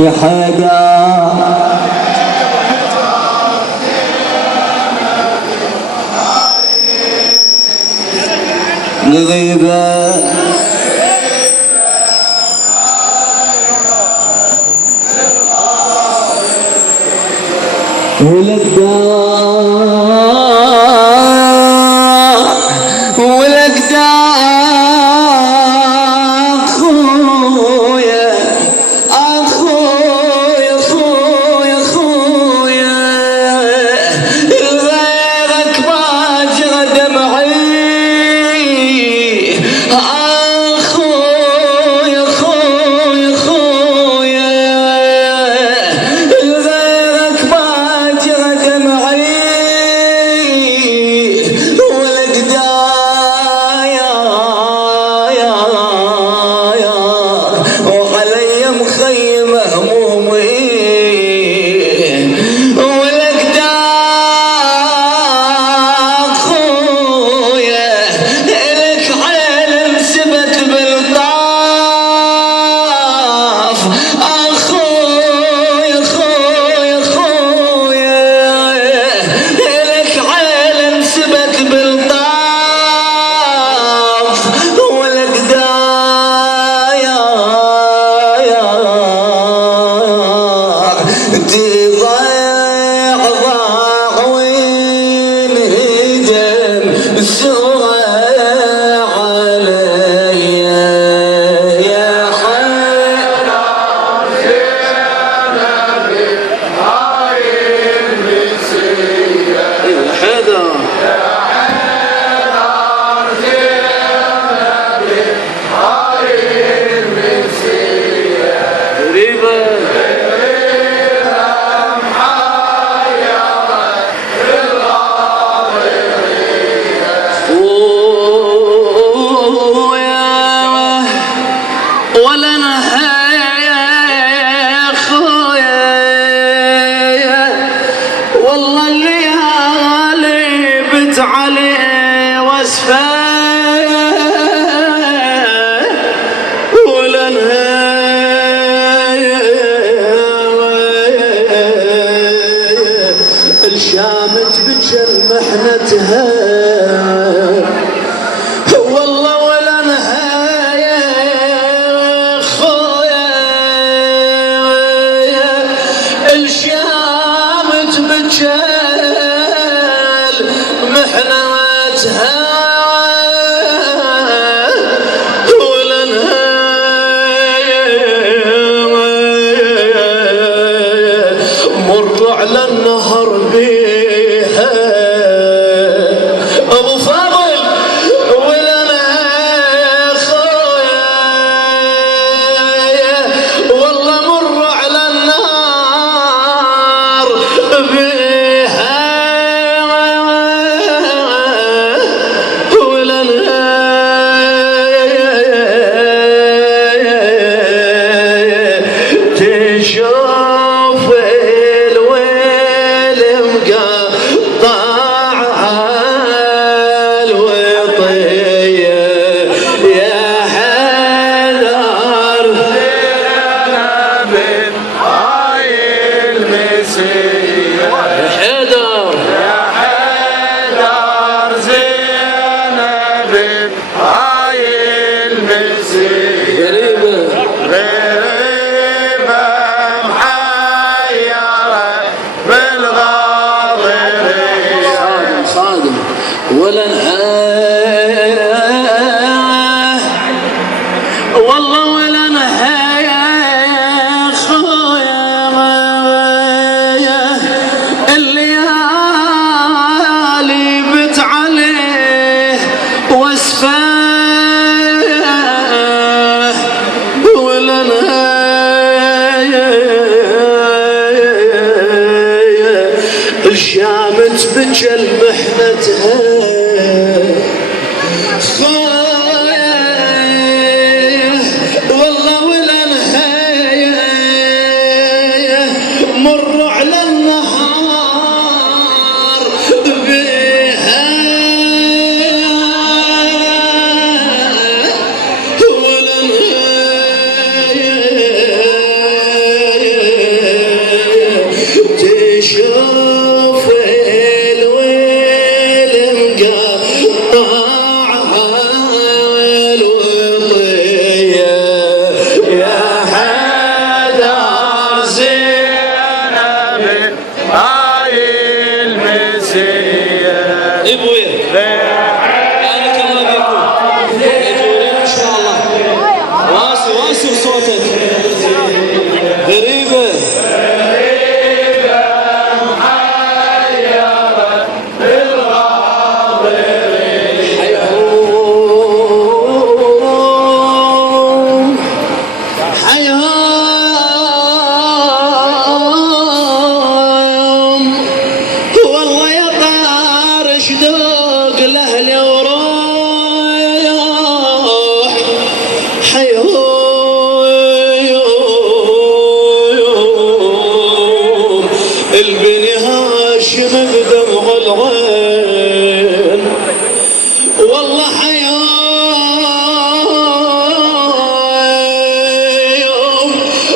يا حيدر نغيبه ولك الشامت بجل محنتها والله ولا نهاية خويا الشامت بجل محنتها ولا نهاية مر على النهر بيها ابو فاضل ولنا يا خويا والله مر على النار بيها ولنا تشوف ولا نهاية والله ولا نهاية خويا الليالي بت عليه واسفاه ولا نهاية الشامت بجل محنتها والله ولا نهاية مر على النهار بها ولا نهاية شوف الويل مقطع الوطية يا حيدر زينب هاي المسية ابويا بارك الله فيكم اجورين ان شاء الله واصل صوتك غريبة البني هاشم بدمع العين والله حيوم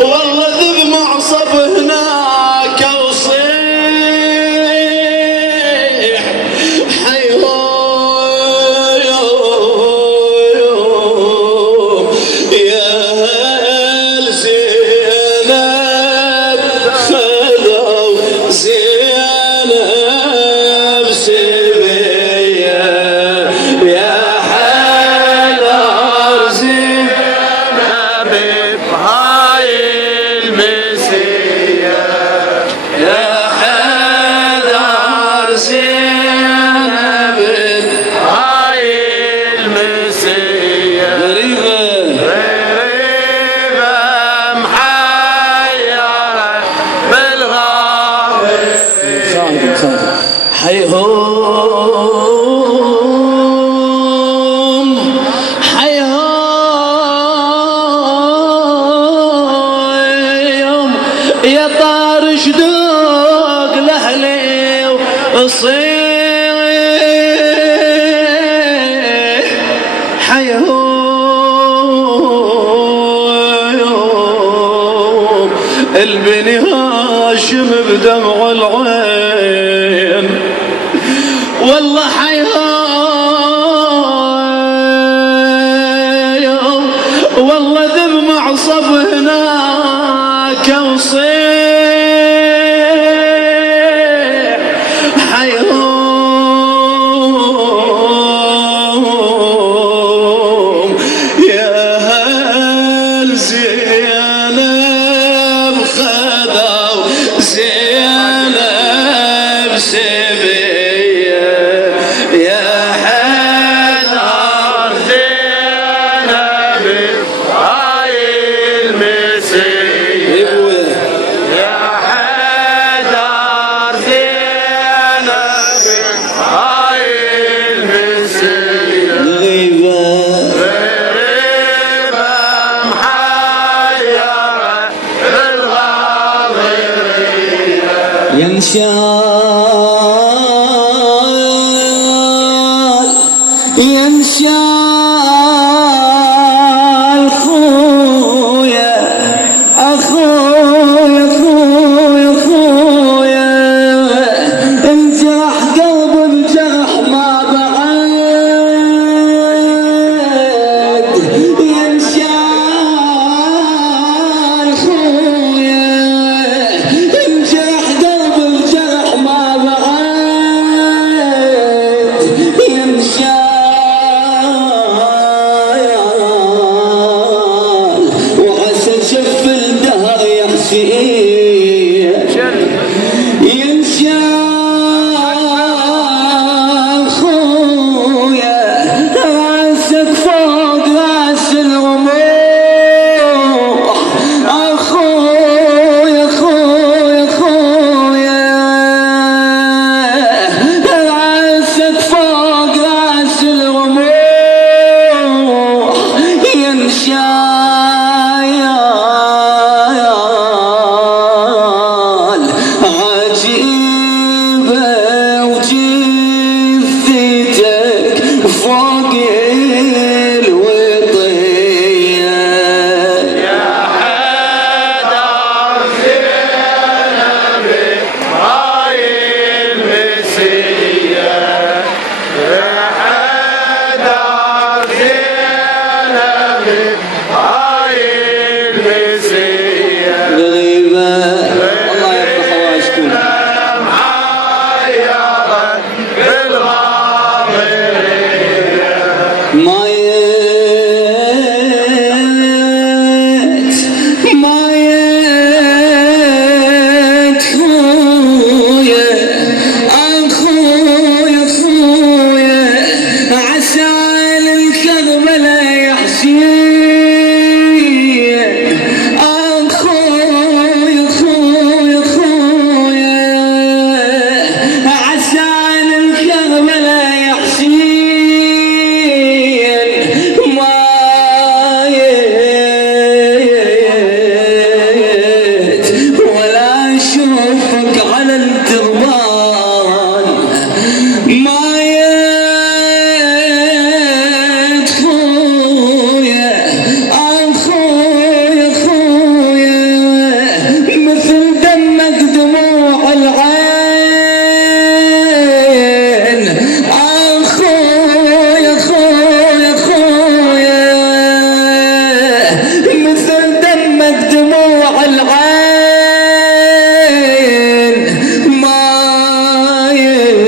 والله ذب معصب هناك وصيح حيوم يا هل زينب خذوا زينب سبية يا حيدر زينب بهاي المسية يا حيدر زينب بهاي المسية غريبة محيرة بالغابة حيهم يا طار شدوق لأهلي وصيح حيهم البني هاشم بدمع العين والله حيهم والله ذب معصب هناك وصيح حيهم يا هل زينب خذوا زينب سبية يا حيدر زينب هاي المسية يا حيدر زينب هاي المسية غريبة محيرة بالغابرية ينشال خويا أخويا انجرح قلب بجرح ما بعد ينشال خويا انجرح قلب بجرح اشوفك على الدربان ما يد خويا اخويا خويا مثل دمك دموع العين اخويا خويا خويا مثل دمك دموع العين ما يد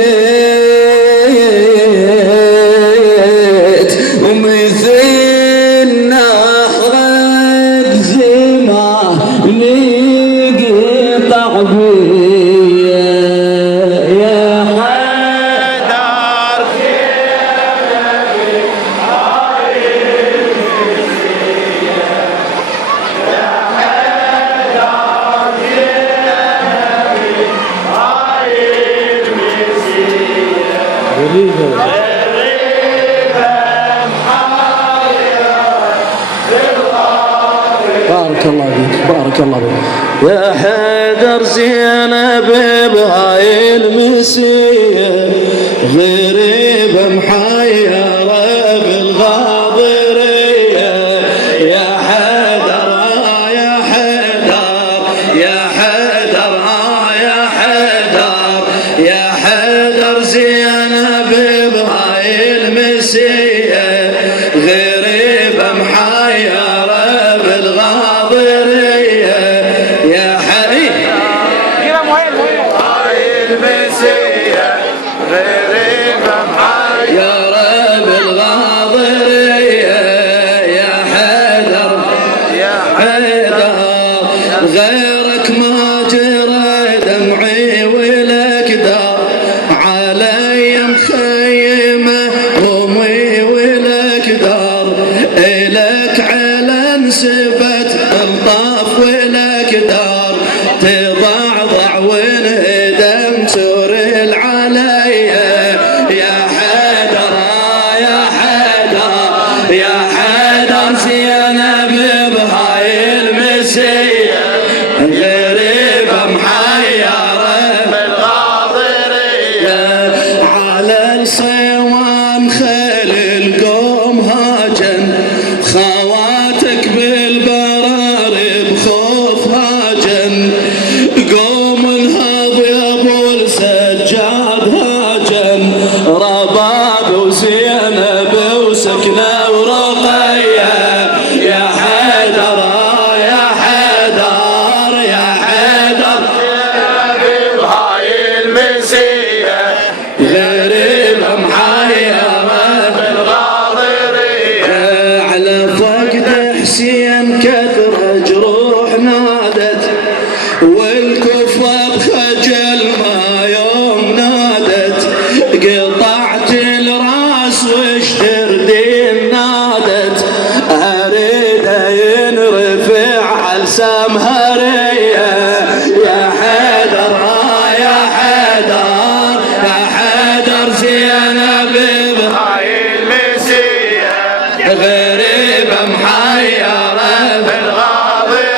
ومثل نهر زما نقطع بيا يا حيدر بارك الله بك بارك الله بك يا حيدر زينب بهاي المسية غريبة محيرة بالغاضرية يا حيدر يا حيدر يا حيدر يا حيدر يا حيدر زينب بهاي المسية غريبة محيرة بالغاضرية يا حبيب هاي المسية غريبة محيرة بالغاضرية يا حيدر يا حيدر غيرك ما جرى دمعي ولك دار علي مخيمة همي ولك دار إلك علن سبت الطاف ولك دار تضعضع وانهدم ترل علي يا حيدر يا حيدر يا حيدر زينب بهاي المسية غريبة محيرة بالغاضرية على الصوان خيل القوم هاجن خواتك بالبرار بخوف هاجن قوم انهض يا ابو السجاد هاجن رباب وزينب وسكنه ورقيه يا حيدر يا حيدر يا حيدر بهاي المسيه غريبه محيره بالغاضريه على فقد حسين كثر جروح نادت والكفة بخجل ما يوم نادت قطعت الراس واشتردين نادت اريده ينرفع على سمهريه يا حيدر يا حيدر يا حيدر زينب بهاي المسيه غريبه محيره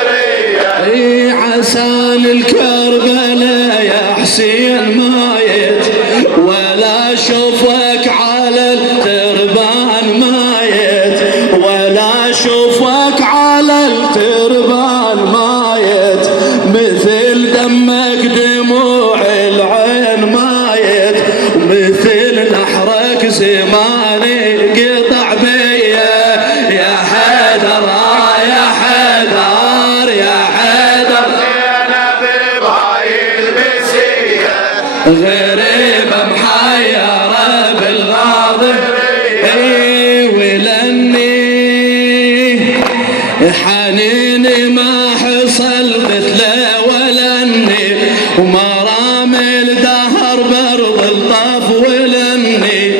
بالغاضريه عسان الكربلاء يا حسين مايت ولا شوفك على التربان مايت ولا شوفك على التربان مايت مثل دمك دموع العين مايت مثل نحرك زماني قطع بيا يا حيدر يا حيدر يا حيدر زينب بهاي المسية غريبة محيرة بالغاضرية ولاني حنيني ما حصل مثله ولاني ومرامل دهر برض الطف ولاني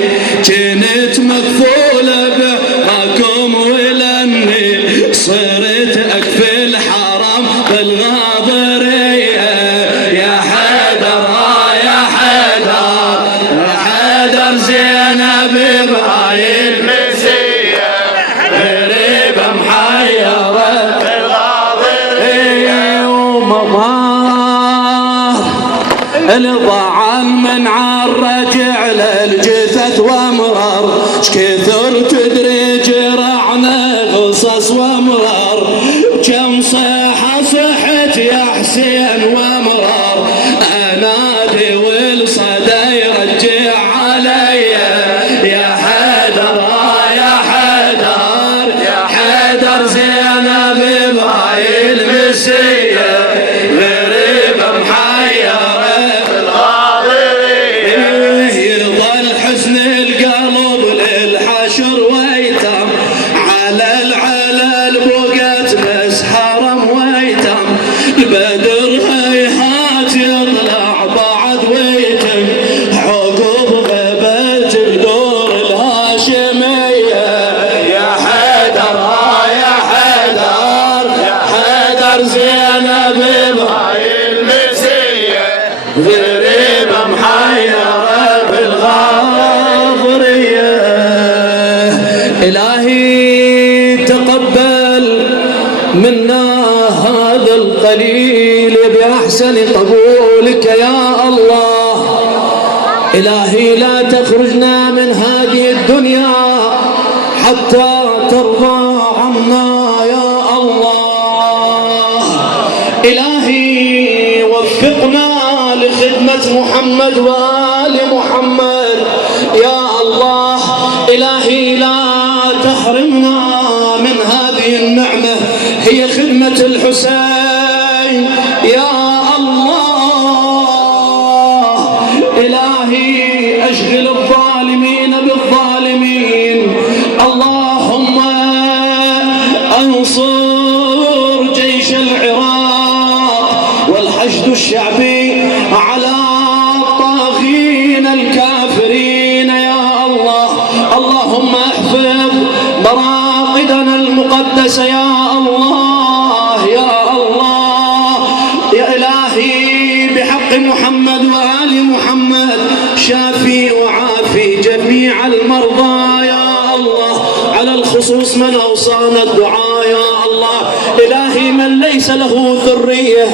كنت مكفولة بحكم ولاني صرت اكفي الحرم بالغاضرية يا حيدر يا حيدر الضعن من عالرجع للجثث وامرار، شكثر تدري جرعنا غصص وامرار، كم صيحة صحت يا حسين وامرار، انادي والصدى يرجع علي يا حيدر يا حيدر يا حيدر، زينب بهاي المسية غريبة محيرة في الغاضرية، يظل حزن القلب للحشر ويتم، على العلل بقت بس حرم ويتم، البدر هيهات يطلع بعد ويتم، عقب غبت بدور الهاشمية يا حيدر يا حيدر يا حيدر، زينب بهاي المسية غريبة محيرة بالغاضرية. إلهي تقبل منا هذا القليل بأحسن قبولك يا الله. إلهي لا تخرجنا من هذه الدنيا حتى ترضى عنا يا الله. إلهي وفقنا لخدمة محمد وآل محمد يا الله. إلهي لا تحرمنا من هذه النعمة هي خدمة الحسين يا الله. إلهي أشغل الظالمين بالظالمين، اللهم انصر جيش العراق والحشد الشعبي على الطاغين الكافرين يا الله. اللهم احفظ مراقدنا المقدسة يا الله يا الله. يا إلهي بحق محمد وآل محمد شافي وعافي جميع المرضى يا الله، على الخصوص من أوصانا الدعاء يا الله. إلهي من ليس له ذرية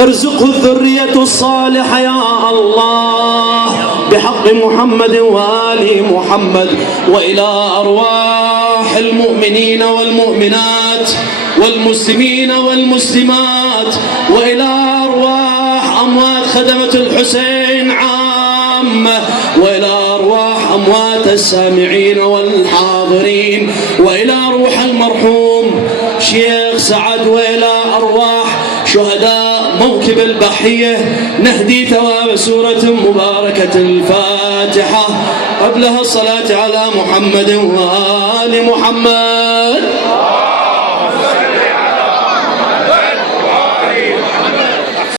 ارزقه الذرية الصالحة يا الله بحق محمد وآل محمد. وإلى أرواح المؤمنين والمؤمنات والمسلمين والمسلمات، وإلى أرواح أموات خدمة الحسين عامة، وإلى أرواح أموات السامعين والحاضرين، وإلى روح المرحوم شيخ سعد، وإلى أرواح شهداء موكب البحية نهدي ثواب سورة مباركة الفاتحة، قبلها الصلاة على محمد وآل محمد.